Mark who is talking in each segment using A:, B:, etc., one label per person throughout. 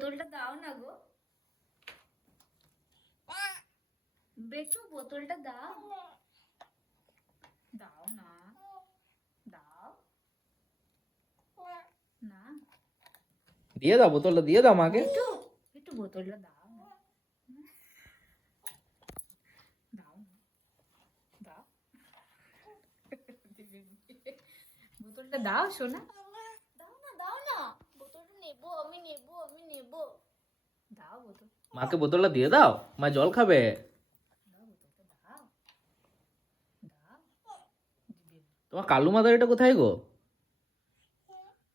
A: বোতলটা দাও না গো। বেটু বোতলটা দাও। দাও না। দাও। না।
B: দিয়ে দাও বোতলটা দিয়ে দাও মাকে
A: একটু একটু বোতলটা দাও না। দাও দাও। বোতলটা দাও সোনা। দাও না দাও না। বোতলটা নেব আমি নেব
B: মাকে বোতলটা দিয়ে দাও মা জল খাবে। তোমার কালু মাদার এটা কোথায় গো?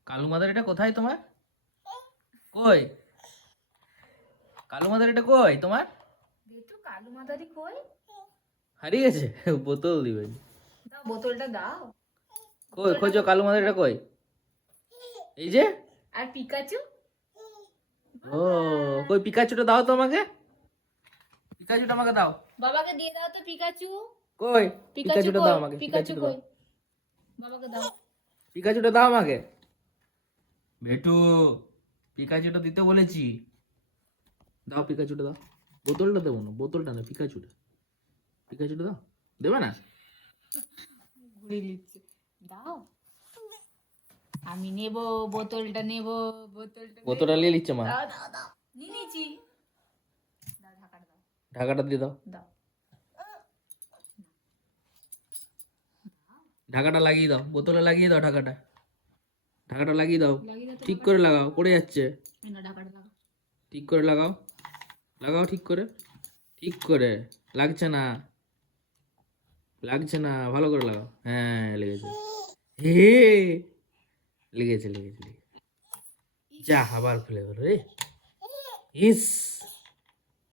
B: কালু মাদার এটা কোথায় তোমার? কই? কালু মাদার এটা কই তোমার?
A: বেটু কালু মাদারি কই?
B: হারিয়ে গেছে বোতল দিবে।
A: দাও বোতলটা দাও।
B: কই খোঁজো কালু মাদার এটা কই? এই যে?
A: আর পিকাচু?
B: ও কই পিকাচুটা দাও তো আমাকে। পিকাচুটা আমাকে দাও।
A: বাবাকে দিয়ে দাও তো পিকাচু
B: কই? পিকাচুটা দাও আমাকে
A: পিকাচু কই? বাবাকে দাও।
B: পিকাচুটা দাও আমাকে। বেটু পিকাচুটা দিতে বলেছি। দাও পিকাচুটা দাও। বোতলটা দেবো না বোতলটা না পিকাচুটা পিকাচুটা দাও। দেবে না?
A: ঘুরে নিচ্ছে। দাও। আমি নেব বোতলটা নেব বোতলটা
B: বোতলটা নিয়ে নিচ্ছে মা?
A: দাও দাও নিয়ে দাও ঢাকাটা দাও।
B: ঢাকাটা দিয়ে দাও।
A: দাও।
B: ঢাকাটা লাগিয়ে দাও। বোতলে লাগিয়ে দাও ঢাকাটা। ঢাকাটা লাগিয়ে দাও। ঠিক করে লাগাও পড়ে যাচ্ছে। ঠিক করে লাগাও। লাগাও ঠিক করে। ঠিক করে। লাগছে না। লাগছে না। ভালো করে লাগাও। হ্যাঁ লেগেছে। হে লেগেছে লেগেছে লেগেছে। যা আবার খুলে গেল রে। ইস!